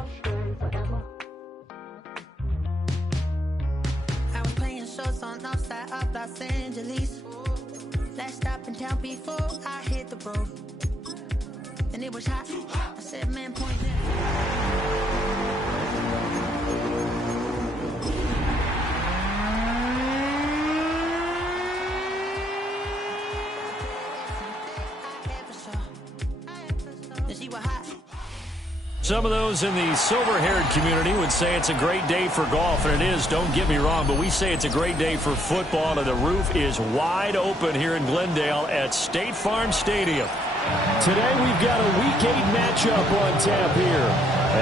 I was playing shows on outside of Los Angeles. Last stop in town before I hit the road. And it was hot. I said, man, point there. Some of those in the silver-haired community would say it's a great day for golf, and it is, don't get me wrong, but we say it's a great day for football, and the roof is wide open here in Glendale at State Farm Stadium. Today we've got a Week 8 matchup on tap here,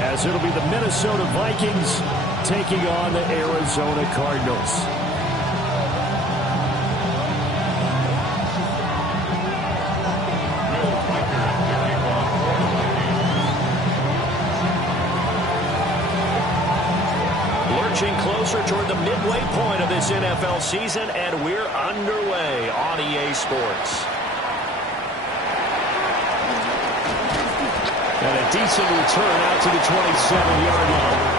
as it'll be the Minnesota Vikings taking on the Arizona Cardinals. Closer toward the midway point of this NFL season, and we're underway on EA Sports. And a decent return out to the 27-yard line.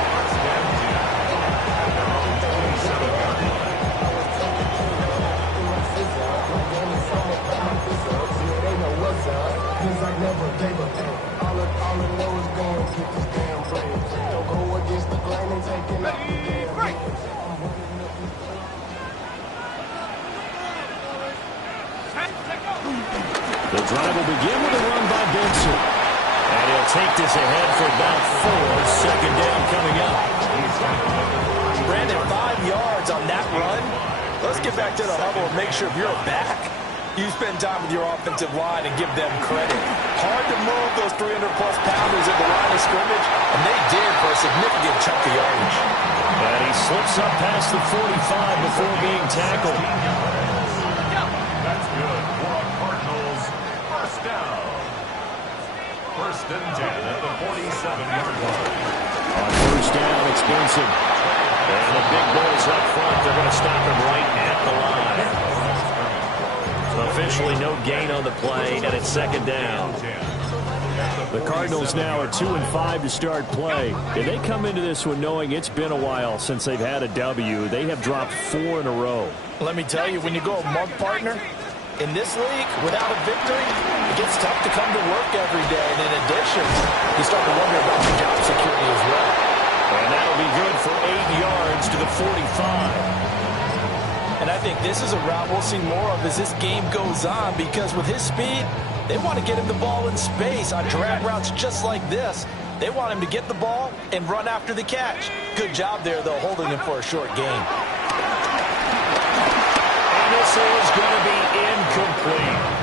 The drive will begin with a run by Benson. And he'll take this ahead for about 4. Second down coming up. Brandon, 5 yards on that run. Let's get back to the huddle and make sure if you're back, you spend time with your offensive line and give them credit. Hard to move those 300-plus pounders at the line of scrimmage, and they did for a significant chunk of yardage. And he slips up past the 45 before being tackled. That's good for a Cardinals first down. First and 10 at the 47-yard line. On first down, it's Benson. And the big boys up front, they're going to stop him right at the line. Officially no gain on the play, and it's second down. The Cardinals now are 2-5 to start play. And they come into this one knowing it's been a while since they've had a W. They have dropped 4 in a row. Let me tell you, when you go a month partner, in this league, without a victory, it gets tough to come to work every day. And in addition, you start to wonder about your job security as well. And that'll be good for 8 yards to the 45. And I think this is a route we'll see more of as this game goes on, because with his speed, they want to get him the ball in space on drag routes just like this. They want him to get the ball and run after the catch. Good job there, though, holding him for a short gain. And this is going to be incomplete.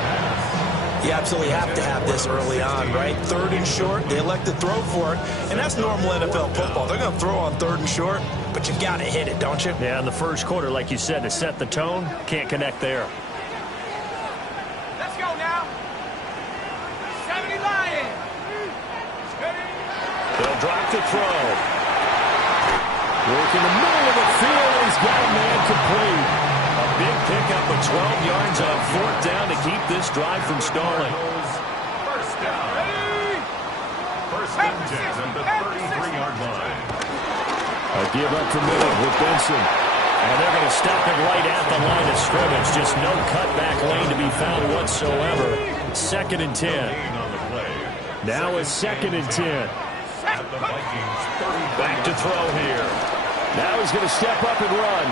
You absolutely have to have this early on, right? 3rd and short, they elect to throw for it, and that's normal NFL football. They're going to throw on 3rd and short, but you got to hit it, don't you? Yeah, in the first quarter, like you said, to set the tone, can't connect there. Let's go now. 70 Lions. They'll drop the throw. Work in the middle of the field, he's got a man complete. A big pickup of 12 yards on 4th down to keep this drive from stalling. First down. First and 10 at the 33-yard line. A give up the middle with Benson. And they're going to stop it right at the line of scrimmage. Just no cutback lane to be found whatsoever. 2nd and 10. Now it's 2nd and 10. Back to throw here. Now he's going to step up and run.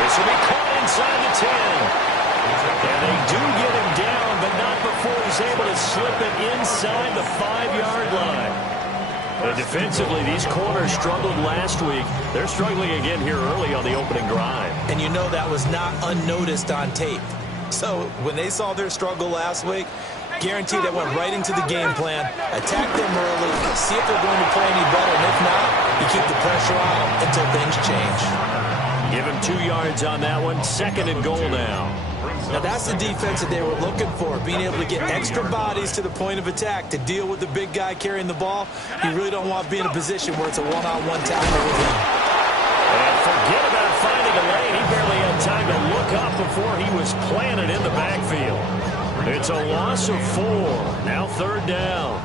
This will be caught inside the 10. And they do get him down, but not before he's able to slip it inside the 5-yard line. And defensively, these corners struggled last week. They're struggling again here early on the opening drive. And you know that was not unnoticed on tape. So when they saw their struggle last week, guaranteed they went right into the game plan, attack them early, see if they're going to play any better, and if not, you keep the pressure on them until things change. Give him 2 yards on that one. 2nd and goal now. Now that's the defense that they were looking for, being able to get extra bodies to the point of attack to deal with the big guy carrying the ball. You really don't want to be in a position where it's a one-on-one tackle with him. And forget about finding a lane. He barely had time to look up before he was planted in the backfield. It's a loss of 4. Now 3rd down.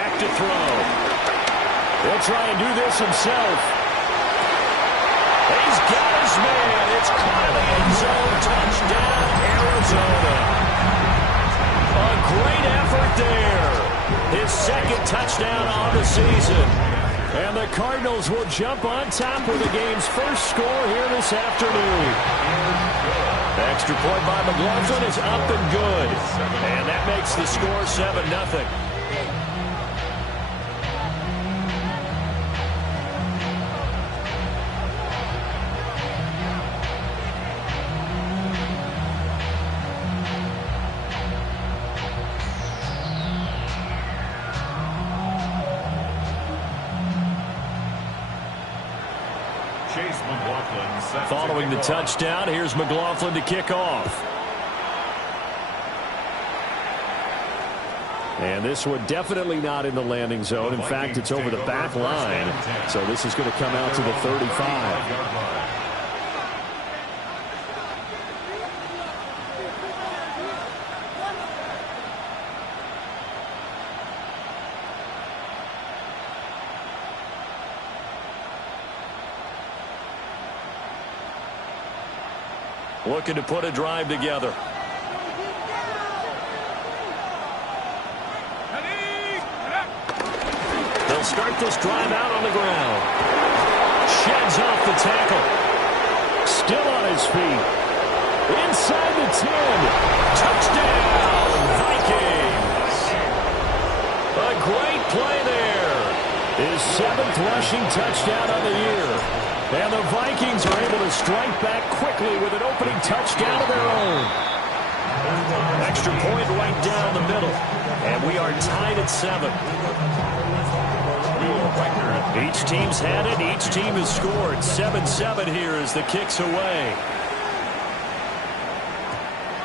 back to throw. He'll try and do this himself. He's got his man. It's caught in the end zone. Touchdown, Arizona. A great effort there. His second touchdown on the season. And the Cardinals will jump on top with the game's first score here this afternoon. The extra point by McLaughlin is up and good. And that makes the score 7-0. Following the touchdown, here's McLaughlin to kick off. And this one definitely not in the landing zone. In fact, it's over the back line. So this is going to come out to the 35. Looking to put a drive together. They'll start this drive out on the ground. Sheds off the tackle. Still on his feet. Inside the 10. Touchdown, Vikings. A great play there. His 7th rushing touchdown on the year. And the Vikings are able to strike back quickly with an opening touchdown of their own. Extra point right down the middle. And we are tied at 7. Each team's had it. Each team has scored. 7-7 here as the kick's away.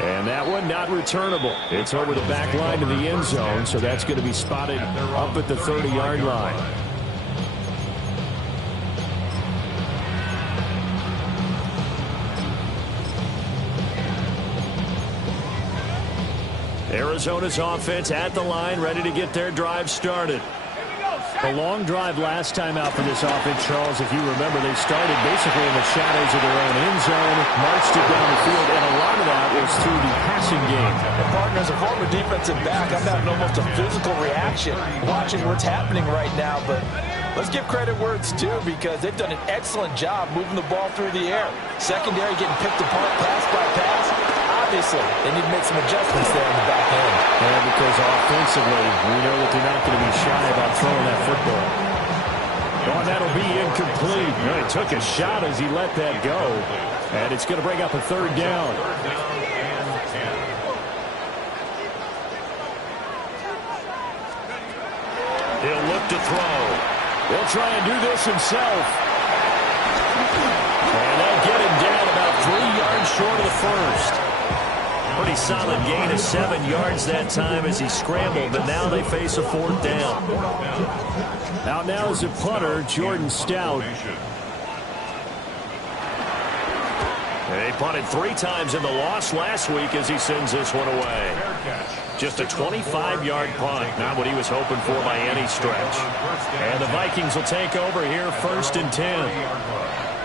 And that one not returnable. It's over the back line to the end zone, so that's going to be spotted up at the 30-yard line. Arizona's offense at the line, ready to get their drive started. A long drive last time out for this offense, Charles. If you remember, they started basically in the shadows of their own end zone, marched it down the field, and a lot of that was through the passing game. And partner, as a former defensive back, I'm having almost a physical reaction watching what's happening right now. But let's give credit where it's due, because they've done an excellent job moving the ball through the air. Secondary getting picked apart pass by pass. Obviously, they need to make some adjustments there in the back end. And because offensively, we know that they're not going to be shy about throwing that football. Oh, and that'll be incomplete. He took a shot as he let that go. And it's going to bring up a 3rd down. He'll look to throw. He'll try and do this himself. And they'll get him down about 3 yards short of the first. Pretty solid gain of 7 yards that time as he scrambled, but now they face a 4th down. Out now is a punter, Jordan Stout. They punted 3 times in the loss last week as he sends this one away. Just a 25-yard punt, not what he was hoping for by any stretch. And the Vikings will take over here 1st and 10.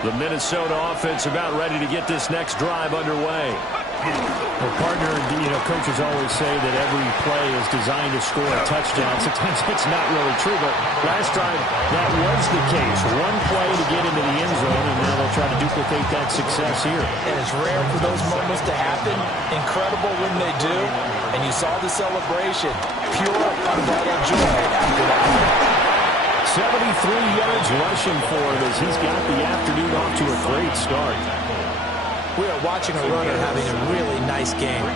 The Minnesota offense about ready to get this next drive underway. Well, partner, coaches always say that every play is designed to score a touchdown. Sometimes it's not really true, but last drive that was the case. One play to get into the end zone, and now they'll try to duplicate that success here. And it's rare for those moments to happen. Incredible when they do. And you saw the celebration. Pure, unbridled joy after that. 73 yards rushing for him as he's got the afternoon off to a great start. We are watching a runner having a really nice game.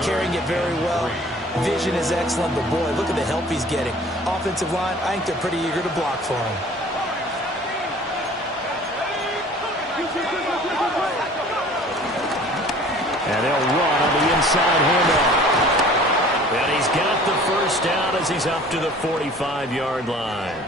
Carrying it very well. Vision is excellent, but boy, look at the help he's getting. Offensive line, I think they're pretty eager to block for him. And they'll run on the inside handoff. And he's got the first down as he's up to the 45-yard line.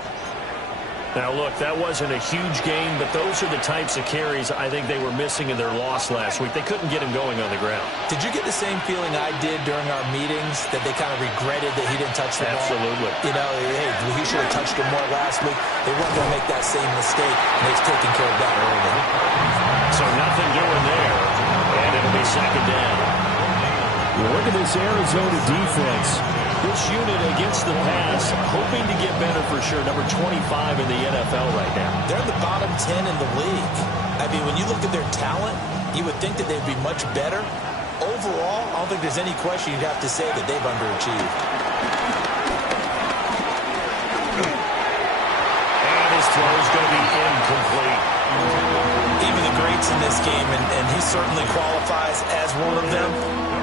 Now, look, that wasn't a huge gain, but those are the types of carries I think they were missing in their loss last week. They couldn't get him going on the ground. Did you get the same feeling I did during our meetings, that they kind of regretted that he didn't touch the ball? Absolutely. You know, hey, he should have touched it more last week. They weren't going to make that same mistake, and they've taken care of that early. So nothing doing there, and it'll be second down. Look at this Arizona defense. This unit against the pass, hoping to get better for sure. Number 25 in the NFL right now. They're the bottom 10 in the league. I mean, when you look at their talent, you would think that they'd be much better. Overall, I don't think there's any question you'd have to say that they've underachieved. And his throw is going to be incomplete. Even the greats in this game, and he certainly qualifies as one of them,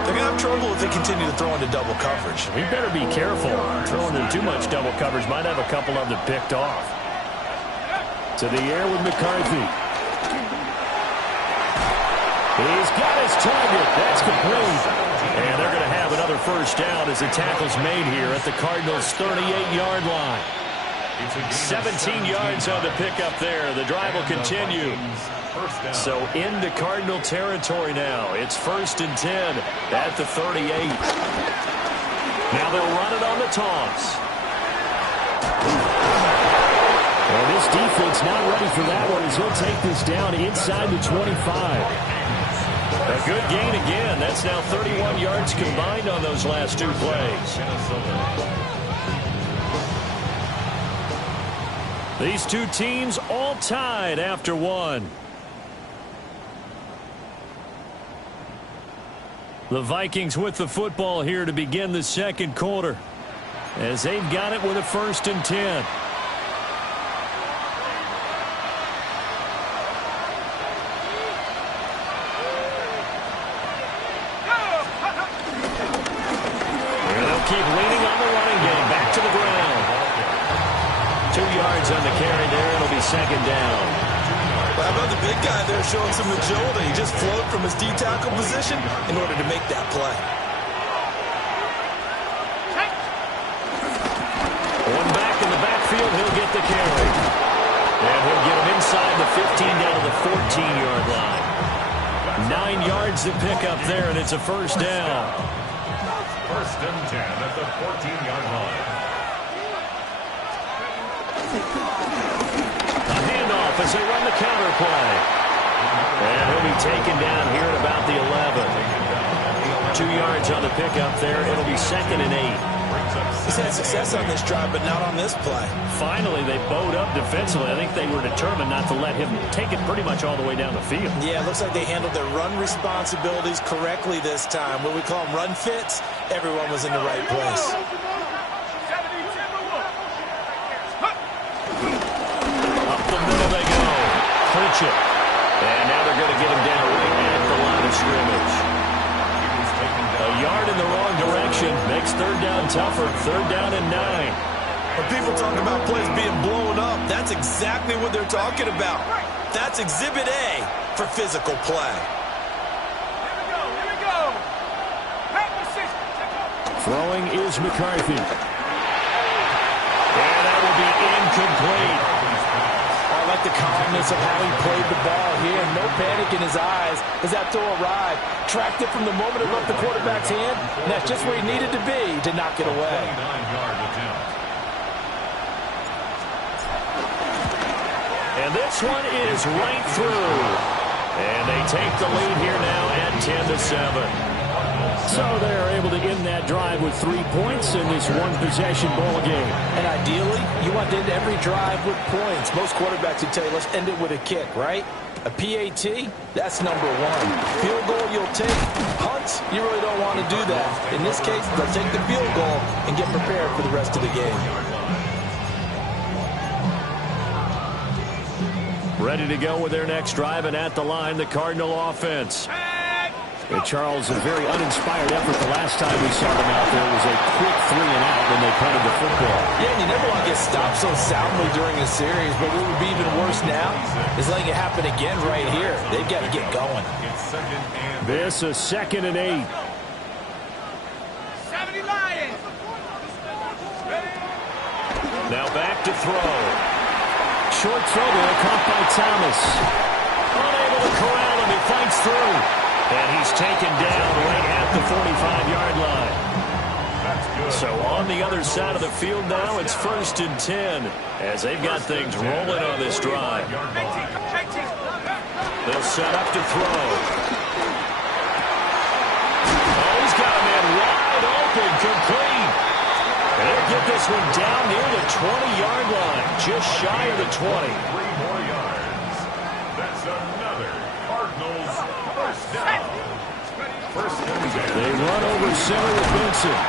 they're going to have trouble if they continue to throw into double coverage. He better be careful. Throwing in too much double coverage might have a couple of them picked off. To the air with McCarthy. He's got his target. That's complete. And they're going to have another first down as the tackle's made here at the Cardinals' 38-yard line. 17 yards on the pickup there. The drive will continue. So into Cardinal territory now. It's 1st and 10 at the 38. Now they'll run it on the toss. And this defense not ready for that one as he'll take this down inside the 25. A good gain again. That's now 31 yards combined on those last two plays. These two teams all tied after one. The Vikings with the football here to begin the second quarter, as they've got it with a 1st and 10. They'll keep leaning on the running game. Back to the ground. 2 yards on the carry there. It'll be second down. Well, how about the big guy there showing some agility? He just flowed from his D-tackle position in order to make that play. One back in the backfield, he'll get the carry. And he'll get him inside the 15 down to the 14-yard line. 9 yards to pick up there, and it's a first down. 1st and 10 at the 14-yard line. A handoff as they run the counter play. And he'll be taken down here at about the 11. 2 yards on the pickup there. It'll be 2nd and 8. He's had success on this drive, but not on this play. Finally, they bowed up defensively. I think they were determined not to let him take it pretty much all the way down the field. Yeah, it looks like they handled their run responsibilities correctly this time. What we call them run fits, everyone was in the right place. Up the middle they go. Pritchett. And now they're going to get him down right at the line of scrimmage. A yard in the wrong direction makes 3rd down tougher. 3rd down and 9. When people talk about plays being blown up, that's exactly what they're talking about. That's Exhibit A for physical play. Here we go. Throwing is McCarthy. And that will be incomplete. I like the calmness of how he played the ball here. No panic in his eyes as that throw arrived. Tracked it from the moment it left the quarterback's hand, and that's just where he needed to be to knock it away. 9-yard attempt. And this one is right through. And they take the lead here now at 10-7. So they're able to end that drive with 3 points in this one-possession ball game. And ideally, you want to end every drive with points. Most quarterbacks would tell you, let's end it with a kick, right? A PAT, that's number 1. Field goal, you'll take. Punts, you really don't want to do that. In this case, they'll take the field goal and get prepared for the rest of the game. Ready to go with their next drive, and at the line, the Cardinal offense. And Charles, a very uninspired effort the last time we saw them out there. It was a quick 3 and out when they punted the football. Yeah, and you never want to get stopped so soundly during a series, but what would be even worse now is letting it happen again right here. They've got to get going. This a 2nd and 8. 70 Lions. Now back to throw. Short throw there, caught by Thomas. Unable to corral him, he fights through. And he's taken down right at the 45-yard line. So on the other side of the field now, it's 1st and 10 as they've got things rolling on this drive. They'll set up to throw. Oh, he's got a man wide open, complete. And they'll get this one down near the 20-yard line, just shy of the 20. 3 more yards. That's another Cardinals first down. First and 10. They run over center with Vincent.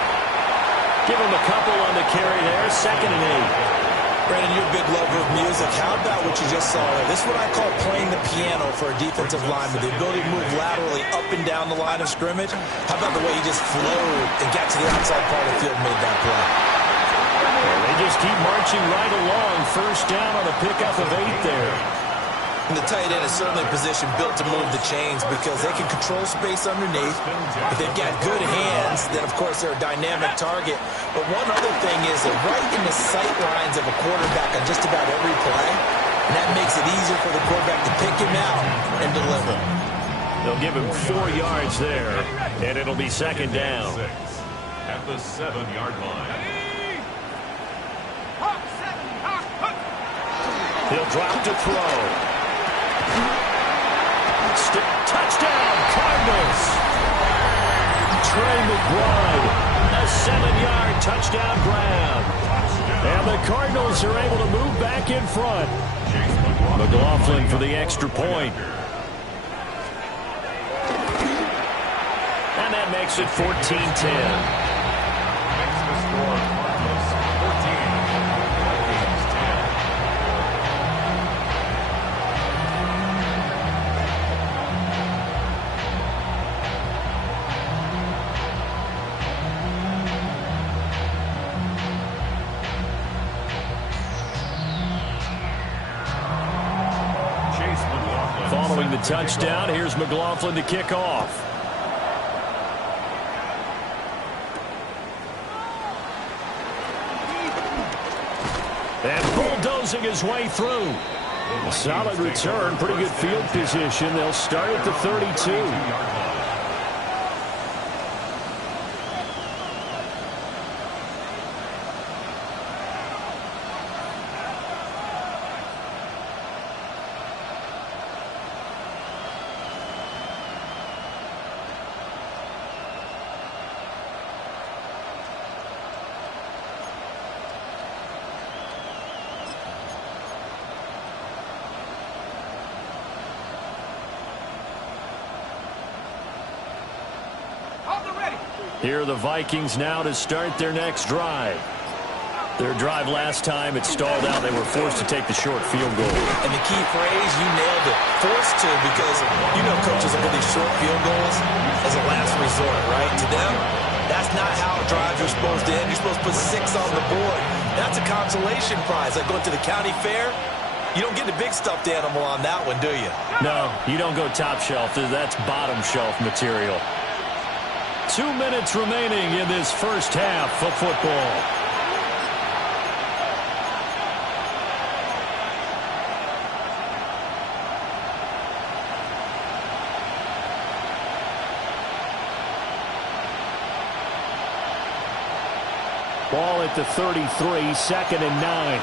Give him a couple on the carry there, 2nd and 8. Brandon, you're a big lover of music. How about what you just saw there? This is what I call playing the piano for a defensive lineman. The ability to move laterally up and down the line of scrimmage. How about the way he just flowed and got to the outside part of the field and made that play? Well, they just keep marching right along. First down on a pickup of 8 there. And the tight end is certainly a position built to move the chains because they can control space underneath. If they've got good hands, then, of course, they're a dynamic target. But one other thing is they're right in the sight lines of a quarterback on just about every play. And that makes it easier for the quarterback to pick him out and deliver. They'll give him 4 yards there, and it'll be 2nd down. At the 7-yard line. He'll drop to throw. Touchdown, Cardinals. Trey McBride, a 7-yard touchdown grab. And the Cardinals are able to move back in front. McLaughlin for the extra point. And that makes it 14-10. Following the touchdown, here's McLaughlin to kick off. And bulldozing his way through. A solid return, pretty good field position. They'll start at the 32. Here are the Vikings now to start their next drive. Their drive last time, it stalled out. They were forced to take the short field goal. And the key phrase, you nailed it, forced to, because you know coaches look at these short field goals as a last resort, right? To them, that's not how drives are supposed to end. You're supposed to put 6 on the board. That's a consolation prize. Like going to the county fair, you don't get the big stuffed animal on that one, do you? No, you don't go top shelf. That's bottom shelf material. 2 minutes remaining in this first half of football. Ball at the 33, 2nd and 9.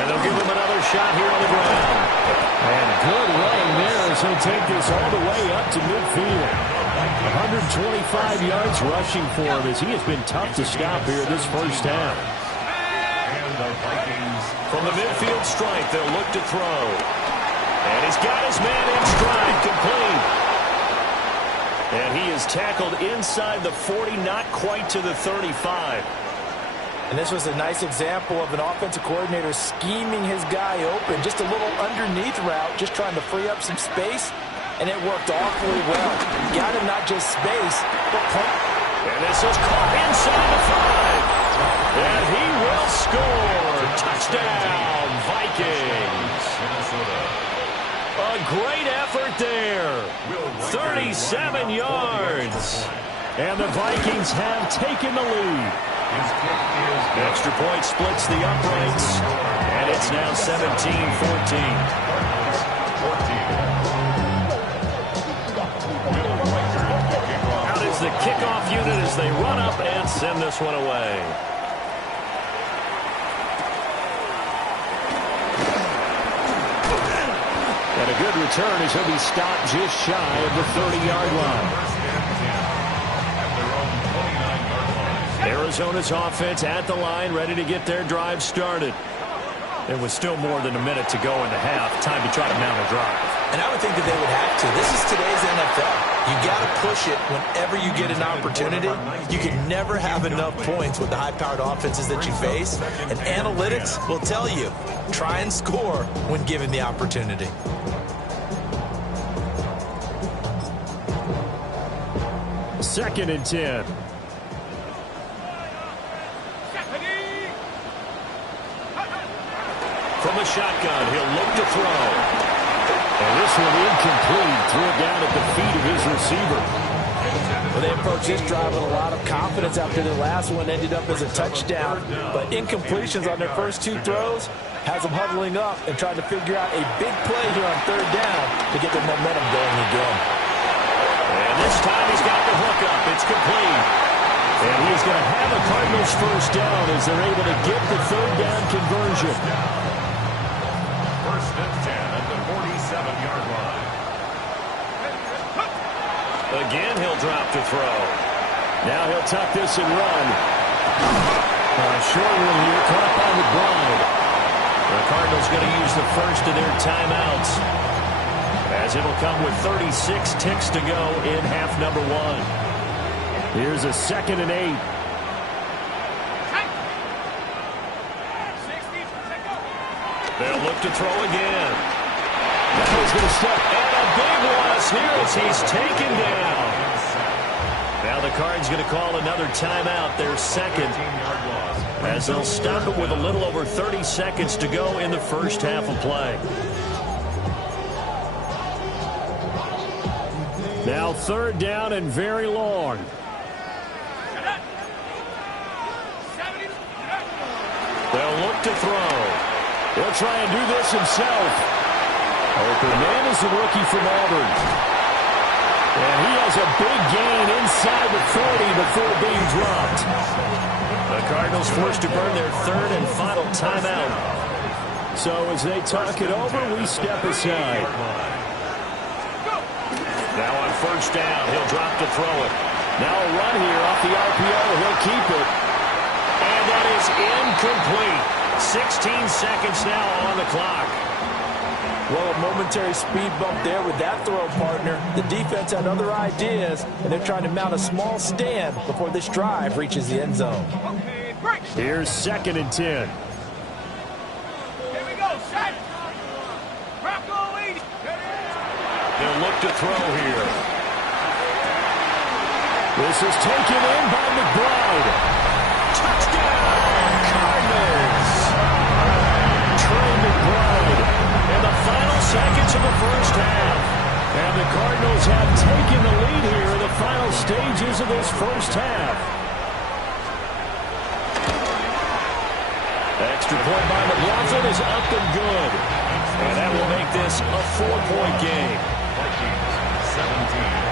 And they'll give him another shot here on the ground. And good running there as he'll take this all the way up to midfield. 125 yards rushing for him as he has been tough to stop here this first half. And the Vikings from the midfield stripe, they'll look to throw. And he's got his man in stride, complete. And he is tackled inside the 40, not quite to the 35. And this was a nice example of an offensive coordinator scheming his guy open. Just a little underneath route, just trying to free up some space. And it worked awfully well. Got him not just space, but point. And this is caught inside the 5. And he will score. Touchdown, Vikings. A great effort there. 37 yards. And the Vikings have taken the lead. His kick is good. Extra point splits the uprights, and it's now 17-14. Out is the kickoff unit as they run up and send this one away. And a good return as he'll be stopped just shy of the 30-yard line. Arizona's offense at the line, ready to get their drive started. There was still more than a minute to go in the half. Time to try to mount a drive. And I would think that they would have to. This is today's NFL. You got to push it whenever you get an opportunity. You can never have enough points with the high-powered offenses that you face. And analytics will tell you, try and score when given the opportunity. Second and 10. From the shotgun, he'll look to throw. And this one incomplete. Threw it down at the feet of his receiver. Well, they approached this drive with a lot of confidence after their last one ended up as a touchdown. But incompletions on their first two throws has them huddling up and trying to figure out a big play here on third down to get their momentum going again. And this time he's got the hook up. It's complete. And he's going to have a Cardinals first down as they're able to get the third down conversion. First and 10 at the 47-yard line. Again, he'll drop to throw. Now he'll tuck this and run. Short one here, caught up on the blind. The Cardinals going to use the first of their timeouts, as it'll come with 36 ticks to go in half number one. Here's a 2nd and 8. They'll look to throw again. Now he's going to step, and a big loss here as he's taken down. Now the Cards going to call another timeout, their second, as they'll stop it with a little over 30 seconds to go in the first half of play. Now third down and very long. They'll look to throw. He'll try and do this himself. Open man is the rookie from Auburn. And he has a big gain inside the 30 before being dropped. The Cardinals forced to burn their third and final timeout. So as they talk it over, we step aside. Now on first down, he'll drop to throw it. Now a run here off the RPO. He'll keep it. And that is incomplete. 16 seconds now on the clock. Well, a momentary speed bump there with that throw, partner. The defense had other ideas, and they're trying to mount a small stand before this drive reaches the end zone. Here's 2nd and 10. Here we go, set. Rocco lead. They'll look to throw here. This is taken in by McBride. Touchdown, Cardinals. Trey McBride in the final seconds of the first half. And the Cardinals have taken the lead here in the final stages of this first half. Extra point by McLaughlin is up and good. And that will make this a 4-point game. 17.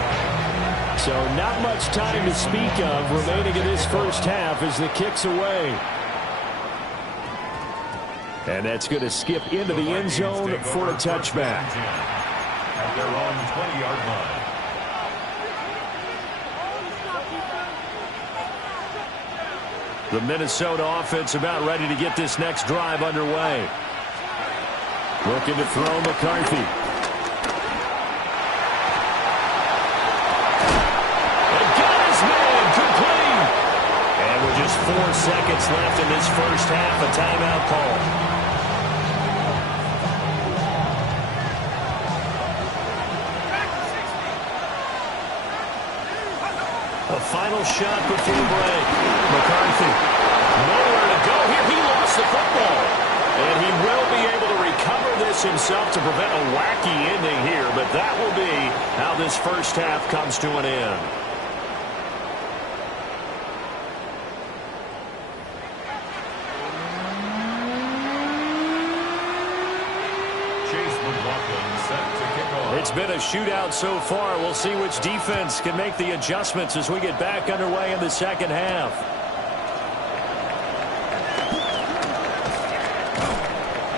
So not much time to speak of remaining in this first half as the kick's away. And that's going to skip into the end zone for a touchback. At their own 20-yard line. The Minnesota offense about ready to get this next drive underway. Looking to throw McCarthy. Just 4 seconds left in this first half. A timeout call. A final shot before break. McCarthy. Nowhere to go here. He lost the football. And he will be able to recover this himself to prevent a wacky ending here. But that will be how this first half comes to an end. It's been a shootout so far. We'll see which defense can make the adjustments as we get back underway in the second half.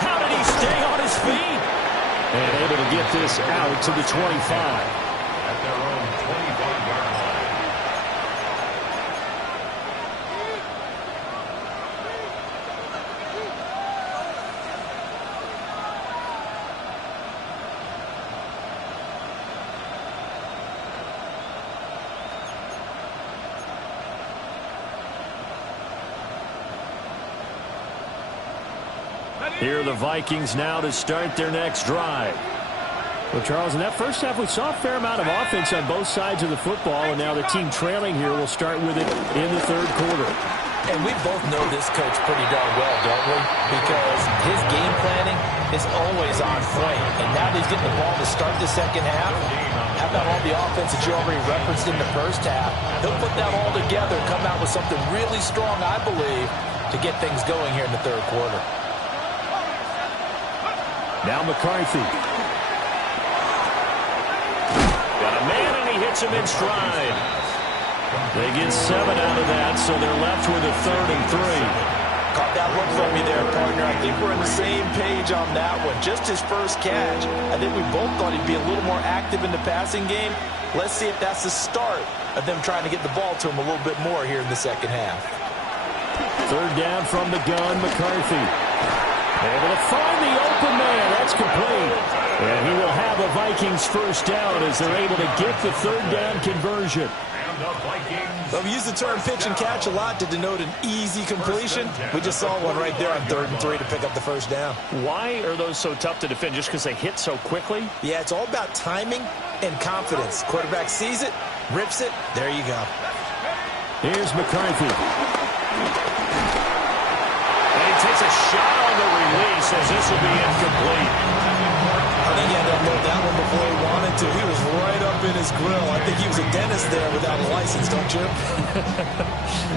How did he stay on his feet? And able to get this out to the 25. At their own 25-yard line. Here are the Vikings now to start their next drive. Well, Charles, in that first half, we saw a fair amount of offense on both sides of the football, and now the team trailing here will start with it in the third quarter. And we both know this coach pretty darn well, don't we? Because his game planning is always on point. And now that he's getting the ball to start the second half, how about all the offense that you already referenced in the first half? He'll put that all together and come out with something really strong, I believe, to get things going here in the third quarter. Now McCarthy. Got a man, and he hits him in stride. They get 7 out of that, so they're left with a 3rd and 3. Caught that look from me there, partner. I think we're on the same page on that one. Just his first catch. I think we both thought he'd be a little more active in the passing game. Let's see if that's the start of them trying to get the ball to him a little bit more here in the second half. 3rd down from the gun, McCarthy. Able to find the open man. That's complete. And he will have a Vikings first down as they're able to get the 3rd down conversion. And the Vikings. Well, we use the term pitch and catch a lot to denote an easy completion. We just saw one right there on 3rd and 3 to pick up the first down. Why are those so tough to defend? Just because they hit so quickly? Yeah, it's all about timing and confidence. Quarterback sees it, rips it, there you go. Here's McCarthy. And he takes a shot on the release as this will be incomplete. I think he had to unload that one before he wanted to. He was right up in his grill. I think he was a dentist there without a license, don't you?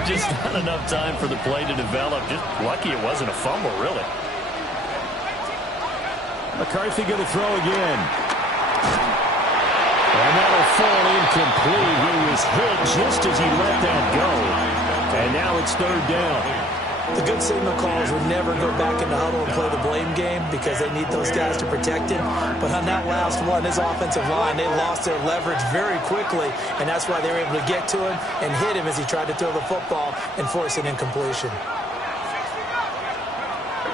Just not enough time for the play to develop. Just lucky it wasn't a fumble, really. McCarthy going to throw again. And that'll fall incomplete. He was hit just as he let that go. And now it's 3rd down. The good signal calls would never go back in the huddle and play the blame game because they need those guys to protect him. But on that last one, his offensive line, they lost their leverage very quickly, and that's why they were able to get to him and hit him as he tried to throw the football and force an incompletion.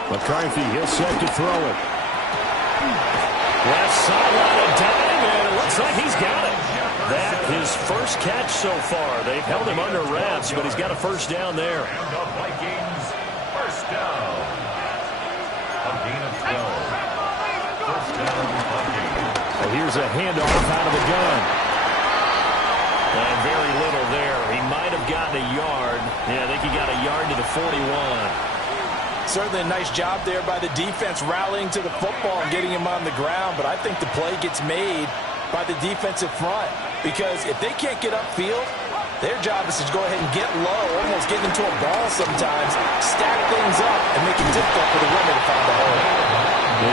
McCarthy, he'll set to throw it. Left sideline and diving, and it looks like he's got it. That his first catch so far. They've held him under wraps, but he's got a first down there. And the Vikings first down. A gain of 12. First down, Vikings. And here's a handoff out of the gun. And very little there. He might have gotten a yard. Yeah, I think he got a yard to the 41. Certainly a nice job there by the defense rallying to the football and getting him on the ground, but I think the play gets made by the defensive front because if they can't get upfield, their job is to go ahead and get low, almost get into a ball sometimes, stack things up, and make it difficult for the runner to find the hole.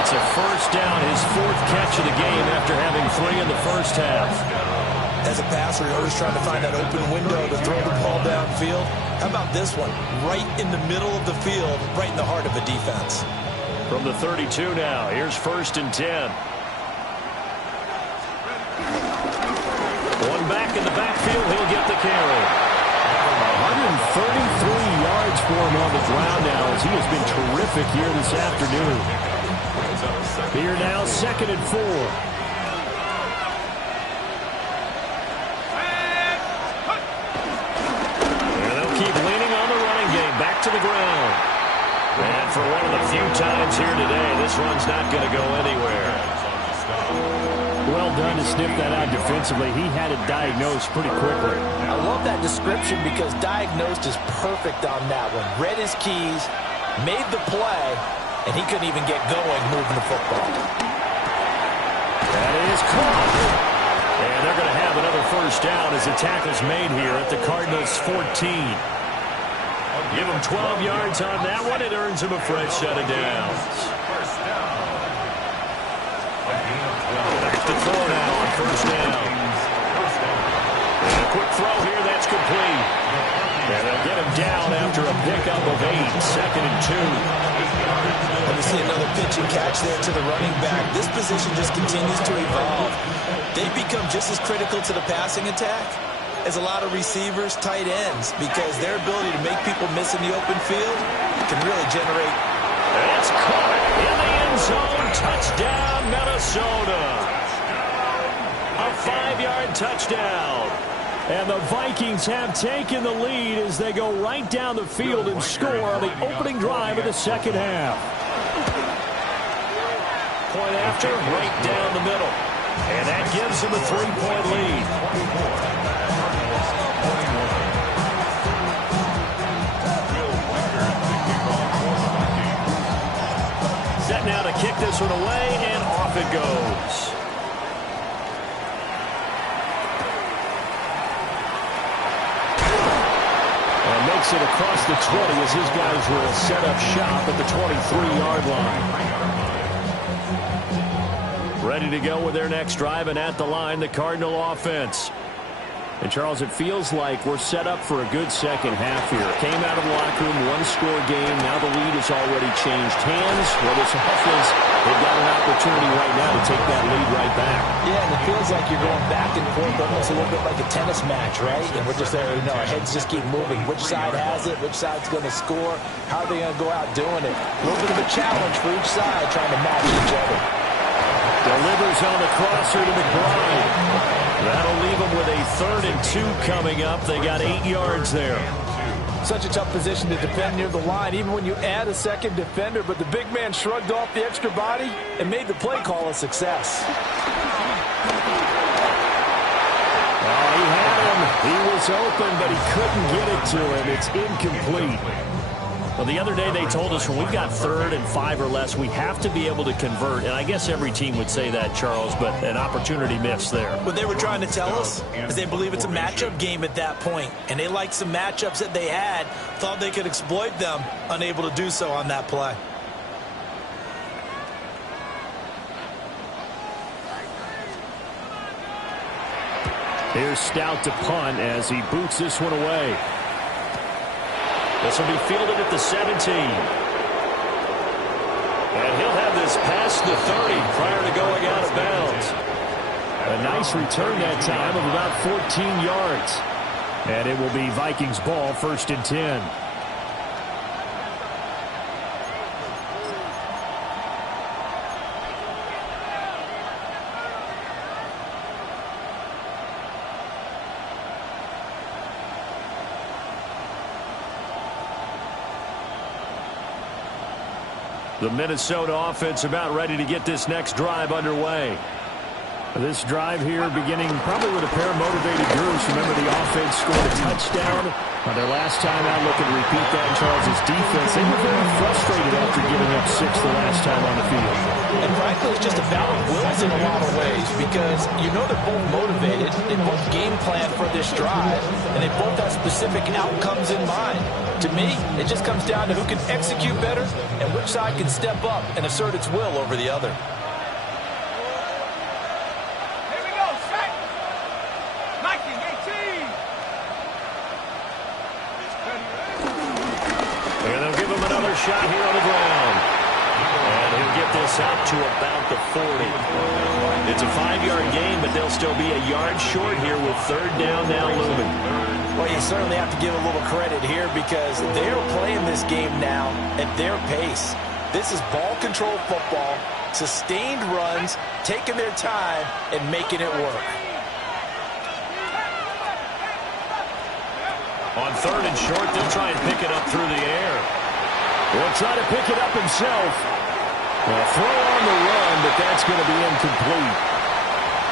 It's a first down, his 4th catch of the game after having 3 in the first half. As a passer, you're always trying to find that open window to throw the ball downfield. How about this one? Right in the middle of the field, right in the heart of the defense. From the 32 now, here's 1st and 10. One back in the backfield, he'll get the carry. 133 yards for him on the ground now as he has been terrific here this afternoon. Here now, 2nd and 4. And they'll keep leaning on the running game, back to the ground. And for one of the few times here today, this run's not going to go anywhere. Well done to sniff that out defensively. He had it diagnosed pretty quickly. I love that description because diagnosed is perfect on that one. Read his keys, made the play, and he couldn't even get going moving the football. That is caught. And they're going to have another first down as the tackle's made here at the Cardinals' 14. Give him 12 yards on that one. It earns him a fresh set of downs. First down. Back to throw now on first down. And a quick throw here, that's complete. And they'll get him down after a pickup of 8, 2nd and 2. And we see another pitch and catch there to the running back. This position just continues to evolve. They've become just as critical to the passing attack as a lot of receivers, tight ends, because their ability to make people miss in the open field can really generate. It's caught in the end zone. Touchdown, Minnesota. A 5-yard touchdown. And the Vikings have taken the lead as they go right down the field and score on the opening drive of the second half. Point after, right down the middle. And that gives them a 3-point lead. Set now to kick this one away, and off it goes. And makes it across the 20 as his guys will set up shop at the 23-yard line. Ready to go with their next drive, and at the line, the Cardinal offense. And, Charles, it feels like we're set up for a good second half here. Came out of the locker room, one-score game. Now the lead has already changed hands. Well, this offense, they've got an opportunity right now to take that lead right back. Yeah, and it feels like you're going back and forth almost a little bit like a tennis match, right? And we're just there, our heads just keep moving. Which side has it? Which side's going to score? How are they going to go out doing it? A little bit of a challenge for each side trying to match each other. Delivers on the crosser to McBride. That'll leave them with a 3rd and 2 coming up. They got 8 yards there. Such a tough position to defend near the line, even when you add a second defender, but the big man shrugged off the extra body and made the play call a success. Oh, he had him. He was open, but he couldn't get it to him. It's incomplete. Well, the other day they told us when we've got 3rd and 5 or less, we have to be able to convert. And I guess every team would say that, Charles, but an opportunity missed there. What they were trying to tell us is they believe it's a matchup game at that point. And they liked some matchups that they had, thought they could exploit them, unable to do so on that play. Here's Stout to punt as he boots this one away. This will be fielded at the 17. And he'll have this past the 30 prior to going out of bounds. A nice return that time of about 14 yards. And it will be Vikings ball, 1st and 10. The Minnesota offense about ready to get this next drive underway. This drive here beginning probably with a pair of motivated groups. Remember, the offense scored a touchdown on their last time out. Looking to repeat that in Charles' defense. They were very frustrated after giving up 6 the last time on the field. And frankly, it's just a battle of wills in a lot of ways because you know they're both motivated. They both game plan for this drive, and they both have specific outcomes in mind. To me, it just comes down to who can execute better and which side can step up and assert its will over the other. Here we go, set. 1918. And they'll give him another shot here on the ground. And he'll get this out to about the 40. It's a 5-yard gain, but they'll still be a yard short here with 3rd down now looming. Well, you certainly have to give a little credit here because they're playing this game now at their pace. This is ball control football, sustained runs, taking their time, and making it work. On 3rd and short, they'll try and pick it up through the air. He'll try to pick it up himself. Well, throw on the run, but that's going to be incomplete.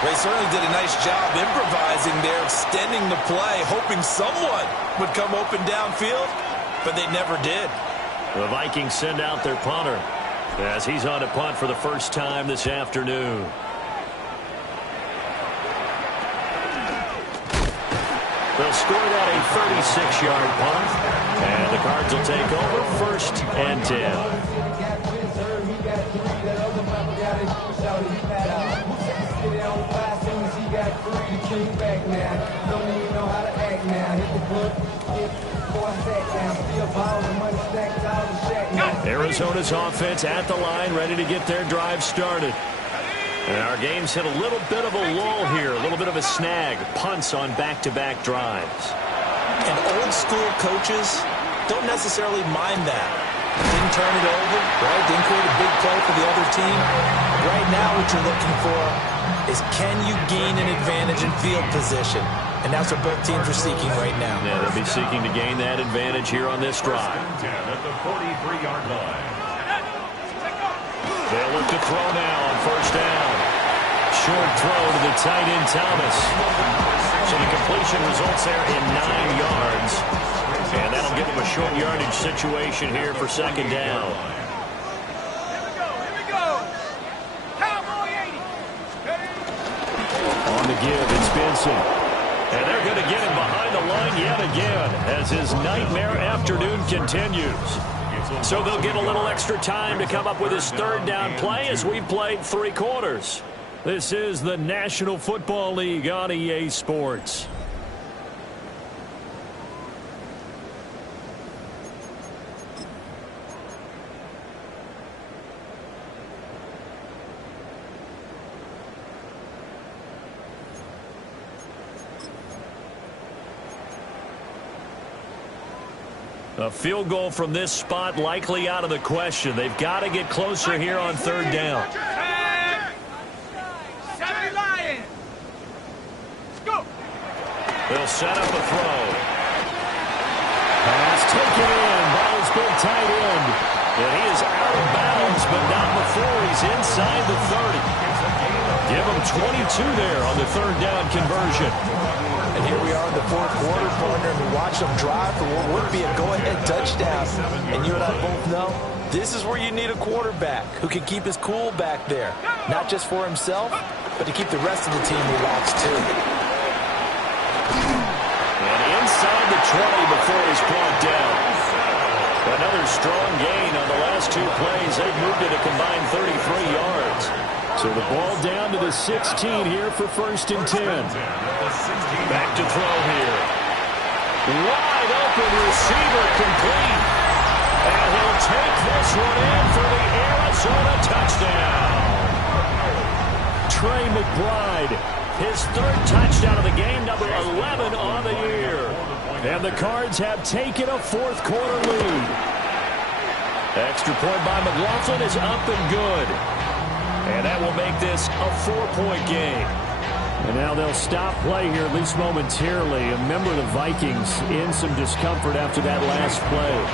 They certainly did a nice job improvising there, extending the play, hoping someone would come open downfield, but they never did. The Vikings send out their punter as he's on to punt for the first time this afternoon. They'll score that a 36-yard punt, and the Cards will take over 1st and 10. Arizona's offense at the line, ready to get their drive started. And our game's hit a little bit of a lull here, a little bit of a snag. Punts on back-to-back drives. And old-school coaches don't necessarily mind that. Didn't turn it over, right? Didn't create a big play for the other team. Right now what you're looking for is, can you gain an advantage in field position? And that's what both teams are seeking right now. Yeah, they'll be seeking to gain that advantage here on this drive. At the 43-yard line. They'll look to throw now on first down. Short throw to the tight end, Thomas. So the completion results there in 9 yards. And that'll give them a short yardage situation here for second down. Here we go. Cowboy 80. On the give, it's Benson. And they're going to get him behind the line yet again as his nightmare afternoon continues. So they'll get a little extra time to come up with his third down play as we've played 3 quarters. This is the National Football League on EA Sports. A field goal from this spot likely out of the question. They've got to get closer here on third down. They'll set up a throw. Pass taken in by his big tight end. And he is out of bounds, but not before he's inside the 30. Give him 22 there on the third down conversion. And here we are in the fourth quarter, partner, and we watch them drive for what would be a go-ahead touchdown. And you and I both know this is where you need a quarterback who can keep his cool back there. Not just for himself, but to keep the rest of the team relaxed too. And inside the 20 before he's brought down. Another strong gain on the last 2 plays. They've moved it a combined 33 yards. So the ball down to the 16 here for first and 10. Back to throw here. Wide open receiver complete. And he'll take this one in for the Arizona touchdown. Trey McBride, his 3rd touchdown of the game, number 11 on the year. And the Cards have taken a fourth quarter lead. Extra point by McLaughlin is up and good. And that will make this a 4-point game. And now they'll stop play here, at least momentarily. A member of the Vikings in some discomfort after that last play.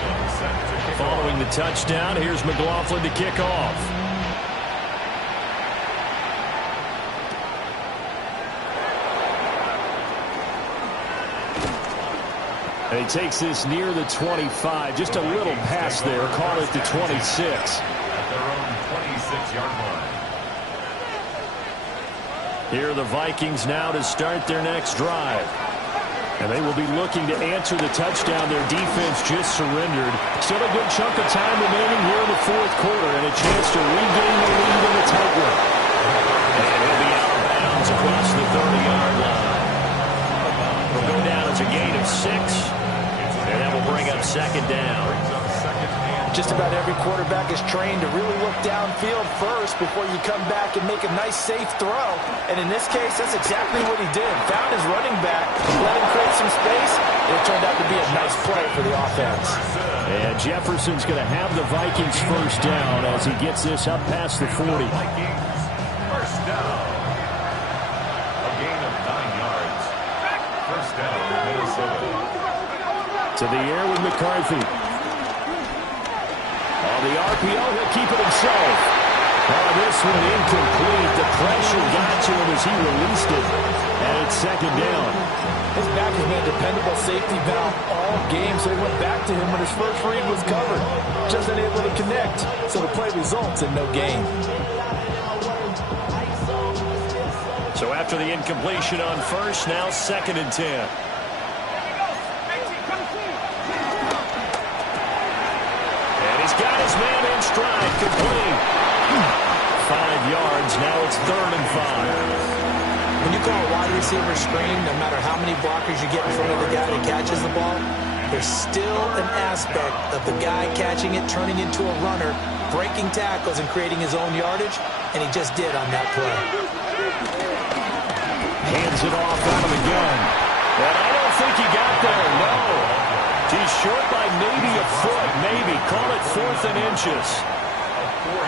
Following the touchdown, here's McLaughlin to kick off. And he takes this near the 25. Just a little pass there. Call it the 26. At their own 26-yard line. Here are the Vikings now to start their next drive. And they will be looking to answer the touchdown their defense just surrendered. Still a good chunk of time remaining here in the fourth quarter and a chance to regain the lead in the tightrope. And he'll be out of bounds across the 30-yard line. Will go down as a gain of 6. And that will bring up second down. Just about every quarterback is trained to really look downfield first before you come back and make a nice, safe throw. And in this case, that's exactly what he did. Found his running back, let him create some space, and it turned out to be a nice play for the offense. And Jefferson's going to have the Vikings first down as he gets this up past the 40. First down. A gain of 9 yards. First down, Minnesota. To the air with McCarthy. On the RPO, he'll keep it himself. Oh, this one incomplete. The pressure got to him as he released it. And it's second down. His back has been a dependable safety valve all game, so he went back to him when his first read was covered. Just unable to connect, so the play results in no gain. So after the incompletion on first, now second and 10. He's got his man in stride, complete. yards. Now it's 3rd and 5. When you call a wide receiver screen, no matter how many blockers you get in front of the guy that catches the ball, there's still an aspect of the guy catching it, turning into a runner, breaking tackles and creating his own yardage, and he just did on that play. Hands it off out of the gun. And I don't think he got there, no. He's short by maybe a foot, maybe. Call it 4th and inches.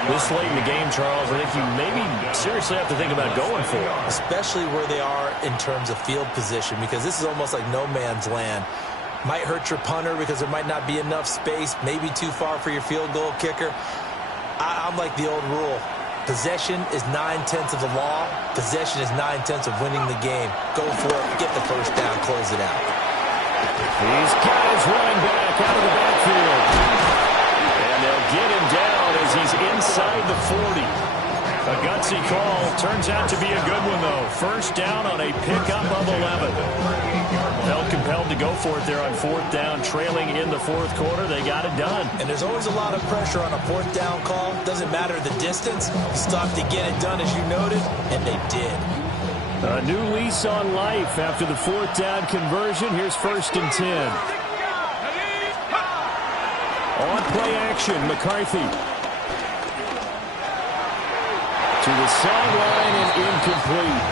This late in the game, Charles, I think you maybe seriously have to think about going for it. Especially where they are in terms of field position, because this is almost like no man's land. Might hurt your punter because there might not be enough space, maybe too far for your field goal kicker. I'm like the old rule. Possession is 9/10 of the law. Possession is 9/10 of winning the game. Go for it. Get the first down. Close it out. He's got his running back out of the backfield. And they'll get him down as he's inside the 40. A gutsy call. Turns out to be a good one, though. First down on a pickup of 11. Felt compelled to go for it there on 4th down, trailing in the 4th quarter. They got it done. And there's always a lot of pressure on a 4th down call. Doesn't matter the distance. You stop to get it done, as you noted, and they did. A new lease on life after the 4th down conversion. Here's 1st and 10. On play action, McCarthy. To the sideline and incomplete.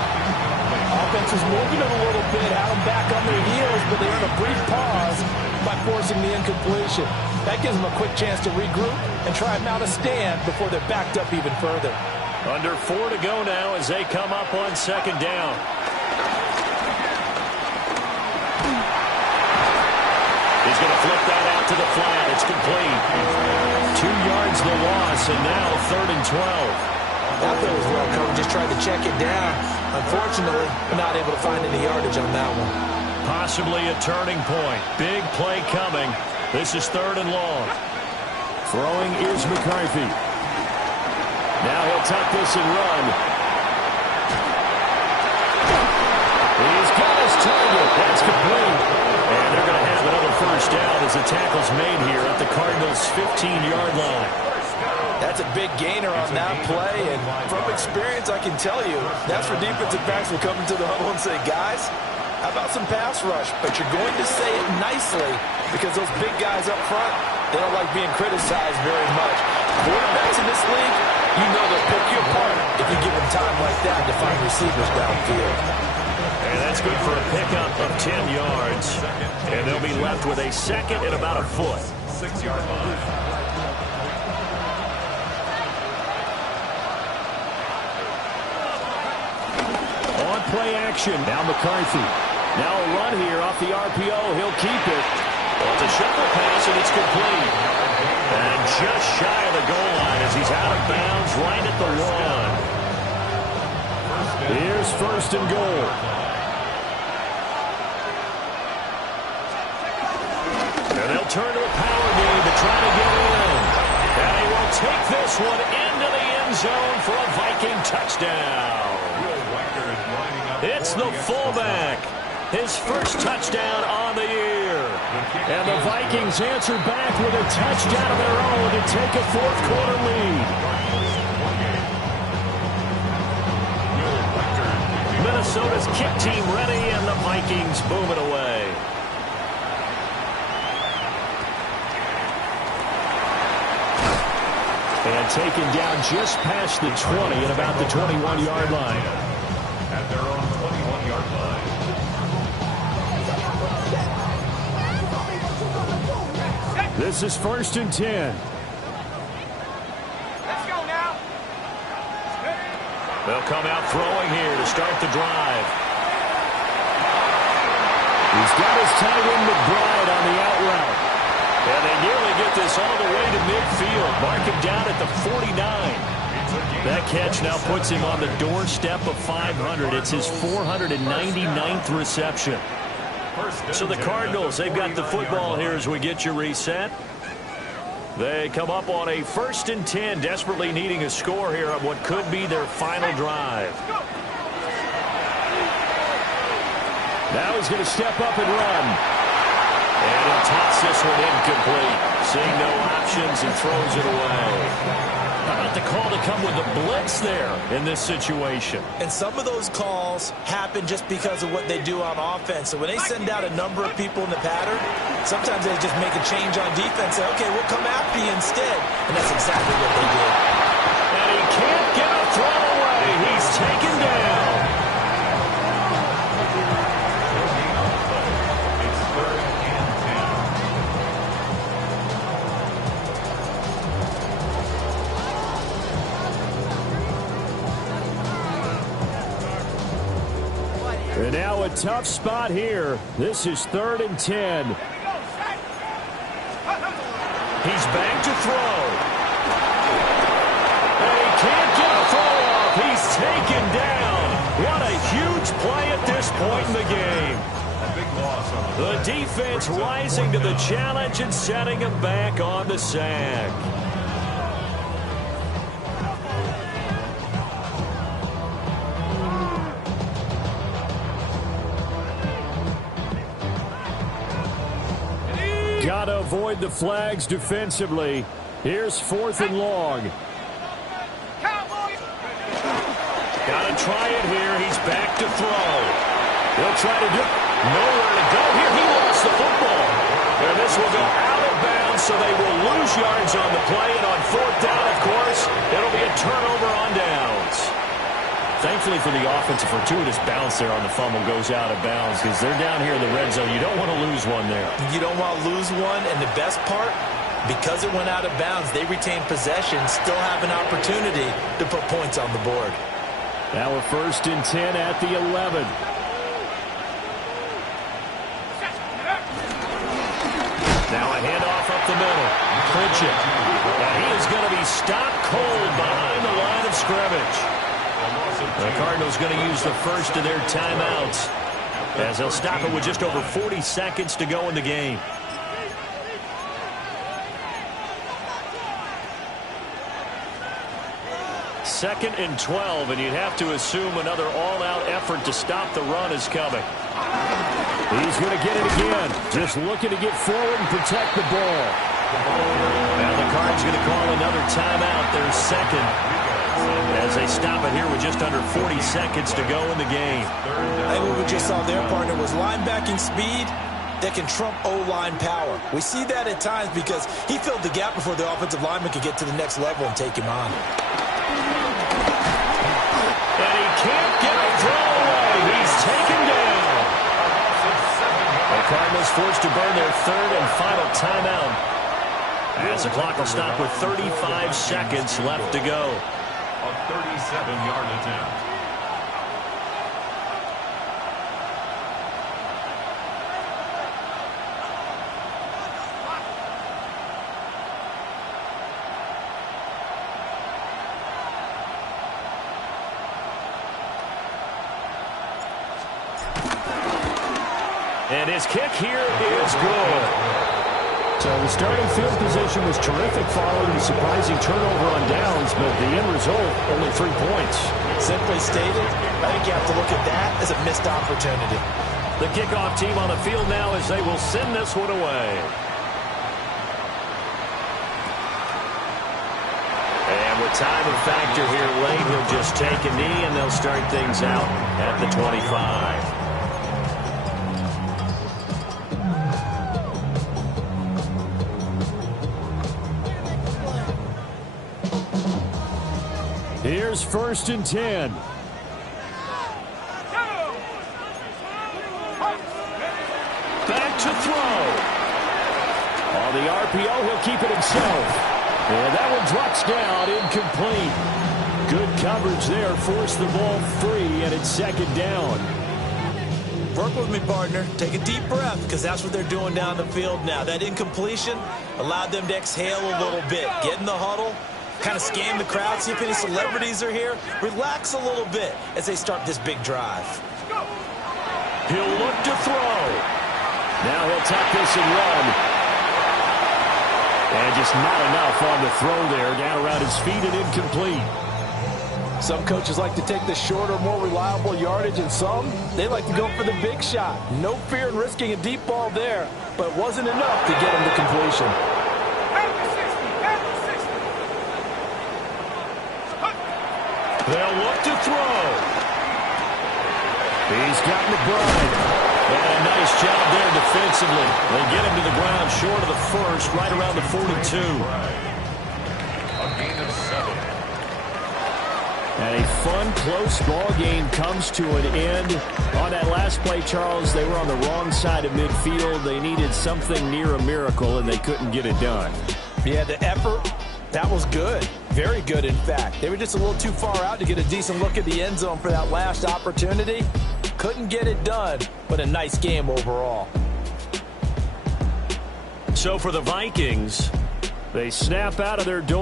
Offense is moving it a little bit, had them back on their heels, but they're in a brief pause by forcing the incompletion. That gives them a quick chance to regroup and try and mount a stand before they're backed up even further. Under 4 to go now as they come up on 2nd down. He's going to flip that out to the flat. It's complete. 2 yards the loss, and now 3rd and 12. That play was well covered, just tried to check it down. Unfortunately, not able to find any yardage on that one. Possibly a turning point. Big play coming. This is 3rd and long. Throwing is McCarthy. Now he'll tuck this and run. He's got his target. That's complete. And they're going to have another first down as the tackle's made here at the Cardinals' 15-yard line. That's a big gainer on that play, and from experience, I can tell you, that's where defensive backs will come into the huddle and say, guys, how about some pass rush? But you're going to say it nicely because those big guys up front, they don't like being criticized very much. Quarterbacks in this league, you know they'll pick you apart if you give them time like that to find receivers downfield. And that's good for a pickup of 10 yards. And they'll be left with a 2nd and about a foot. 6-yard line. Play action. Now McCarthy. Now a run here off the RPO. He'll keep it. Well, it's a shuffle pass, and it's complete. And just shy of the goal line as he's out of bounds right at the 1. Here's 1st and goal. And they'll turn to a power game to try to get in. And he will take this one into the end zone for a Viking touchdown. It's the fullback. His first touchdown on the year. And the Vikings answer back with a touchdown of their own to take a 4th quarter lead. Minnesota's kick team ready, and the Vikings boom it away. And taken down just past the 20 at about the 21-yard line. At their own 21-yard line. This is 1st and 10. Let's go now. They'll come out throwing here to start the drive. He's got his tight end McBride on the out route. And they nearly get this all the way to midfield. Mark him down at the 49. That catch now puts him on the doorstep of 500. It's his 499th reception. So the Cardinals, they've got the football here as we get you reset. They come up on a 1st and 10, desperately needing a score here on what could be their final drive. Now he's going to step up and run. And he'll toss this one incomplete. Seeing no options and throws it away. How about the call to come with the blitz there in this situation? And some of those calls happen just because of what they do on offense. So when they send out a number of people in the pattern, sometimes they just make a change on defense. Say, okay, we'll come after you instead. And that's exactly what they did. And he can't get a throw away. He's taken down. And now a tough spot here. This is 3rd and 10. He's back to throw. And he can't get a throw off. He's taken down. What a huge play at this point in the game. A big loss on the The defense rising to the challenge and setting him back on the sack. Got to avoid the flags defensively. Here's 4th and long. Got to try it here. He's back to throw. He'll try to do nowhere to go here. He lost the football. And this will go out of bounds, so they will lose yards on the play. And on 4th down, of course, it'll be a turnover on downs. Thankfully for the offense, a fortuitous bounce there on the fumble goes out of bounds because they're down here in the red zone. You don't want to lose one there. You don't want to lose one, and the best part, because it went out of bounds, they retain possession, still have an opportunity to put points on the board. Now a 1st and 10 at the 11. Now a handoff up the middle. Pritchett. And he is going to be stopped cold behind the line of scrimmage. The Cardinals going to use the first of their timeouts as they'll stop it with just over 40 seconds to go in the game. Second and 12, and you'd have to assume another all-out effort to stop the run is coming. He's going to get it again. Just looking to get forward and protect the ball. Now the Cards going to call another timeout. Their second. As they stop it here with just under 40 seconds to go in the game. I think what we just saw there, partner, was linebacking speed that can trump O-line power. We see that at times because he filled the gap before the offensive lineman could get to the next level and take him on. And he can't get a throw away. He's taken down. The Cardinals forced to burn their 3rd and final timeout. As the clock will stop with 35 seconds left to go. A 37-yard attempt. And his kick here is good. So the starting field position was terrific following the surprising turnover on downs, but the end result, only 3 points. Simply stated, I think you have to look at that as a missed opportunity. The kickoff team on the field now as they will send this one away. And with time and factor here late, he'll just take a knee and they'll start things out at the 25. Here's 1st and 10. Back to throw. On the RPO, he'll keep it himself. And that one drops down, incomplete. Good coverage there, forced the ball free, and it's 2nd down. Work with me, partner. Take a deep breath, because that's what they're doing down the field now. That incompletion allowed them to exhale a little bit. Get in the huddle. Kind of scan the crowd, see if any celebrities are here. Relax a little bit as they start this big drive. He'll look to throw. Now he'll tuck this and run. And just not enough on the throw there. Down around his feet and incomplete. Some coaches like to take the shorter, more reliable yardage, and some, they like to go for the big shot. No fear in risking a deep ball there, but it wasn't enough to get him to completion. They'll look to throw. He's got McBride. And a nice job there defensively. They get him to the ground short of the first, right around the 42. A gain of 7. And a fun, close ball game comes to an end. On that last play, Charles, they were on the wrong side of midfield. They needed something near a miracle, and they couldn't get it done. Yeah, the effort, that was good. Very good, in fact. They were just a little too far out to get a decent look at the end zone for that last opportunity. Couldn't get it done, but a nice game overall. So for the Vikings, they snap out of their door.